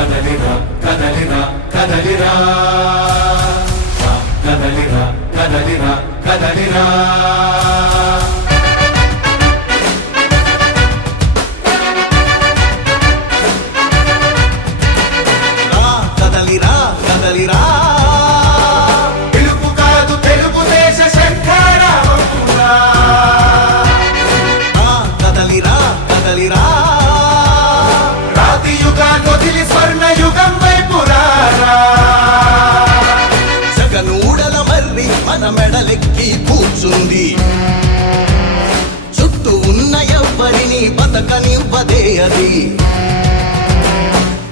కదలిరా కదలిరా కదలిరా కదలిరా కదలిరా కదలిరా కదలిరా కదలిరా పిలుపు కాదు తెలుగుదేశ శంఖారావమురా కదలిరా కదలిరా రాతి యుగాన్ని వదిలి స్వర్ణ యుగం వైపు రారా జగనూడల మర్రి మన మెడలెక్కి కూర్చుంది చుట్టూ ఉన్న ఎవ్వరిని బతకనివ్వదే అది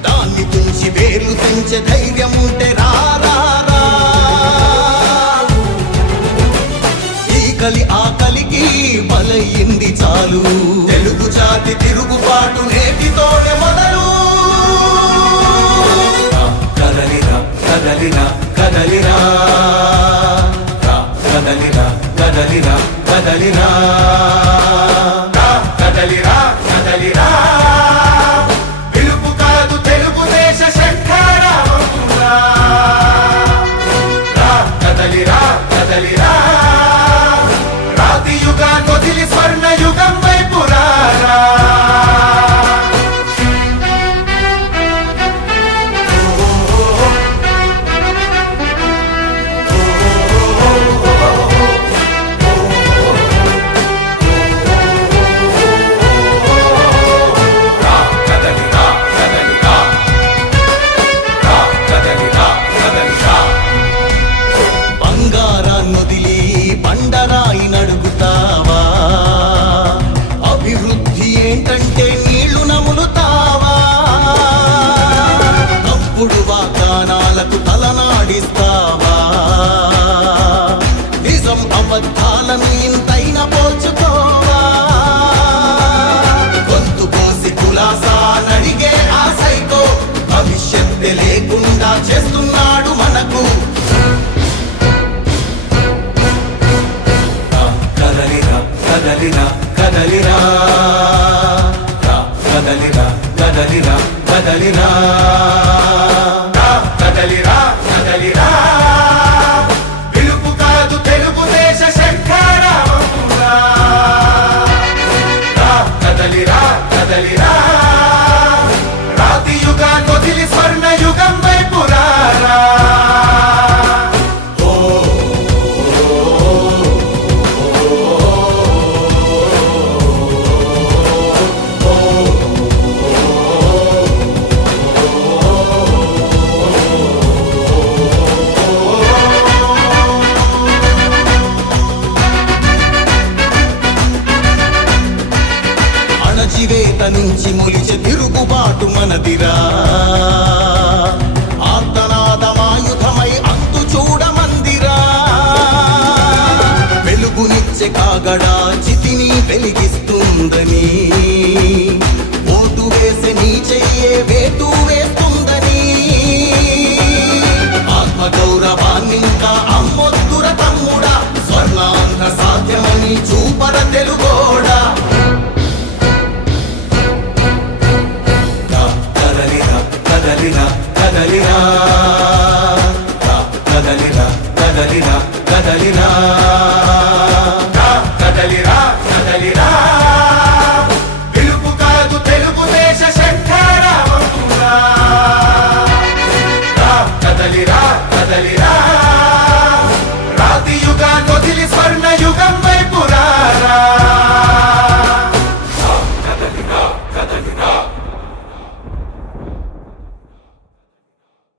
దాన్ని తుంచి వేర్లు తెంచే ధైర్యం ఉంటే రారా ఈ కలి ఆకలికి బలయింది చాలు తెలుగు జాతి తిరుగుబాటు నేటితోనే మొదలు కదలిరా కదలిరా కదలిరా కదలిరా కదలిరా కదలిరా కదలిరా కదలిరా పిలుపు కాదు తెలుగుదేశ శంఖారావమురా కదలిరా కదలిరా రాతి యుగాన్ని వదిలి స్వర్ణ యుగం వైపు రారా బంగారాన్నొదిలి బండరాయి నడుగుతావా అభివృద్ధి ఏంటంటే నీళ్లు నములుతావా తప్పుడు వాగ్దానాలకు తలనాడిస్తావా నిజం అబద్ధాలను ఇంతైనా పోల్చుకోవా గొంతు కోసి కులాసా నడిగే ఆ సైకో భవిష్యత్తు లేకుండా చేస్తున్నాడు మనకు కదలిరా కదలిరా కదలిరా కదలిరా కదలిరా కదలిరా కదలిరా కదలిరా పిలుపు కాదు తెలుగుదేశ శంఖారావమురా కదలిరా కదలిరా రాతి యుగాన్ని వదిలి స్వర్ణ యుగం వైపు రారా అణచివేత నుంచి మొలిచే తిరుగుబాటు మనదిరా ఆర్తనాదమాయుధమై అంతు చూడమందిరా వెలుగునిచ్చే కాగడా చితిని వెలిగిస్తుందని ఓటు వేసే నీ చెయ్యే వేటు వేస్తుందని ఆత్మగౌరవాన్నింకా అమ్మొద్దుర తమ్ముడా స్వర్ణాంధ్ర సాధ్యమని చూపర తెలుగోడా కదలిరా కదలిరా కదలిరా కదలిరా కదలిరా కదలిరా కదలిరా పిలుపు కాదు తెలుగుదేశ శంఖారావమురా కదలిరా కదలిరా రాతి యుగాన్ని వదిలి స్వర్ణ యుగం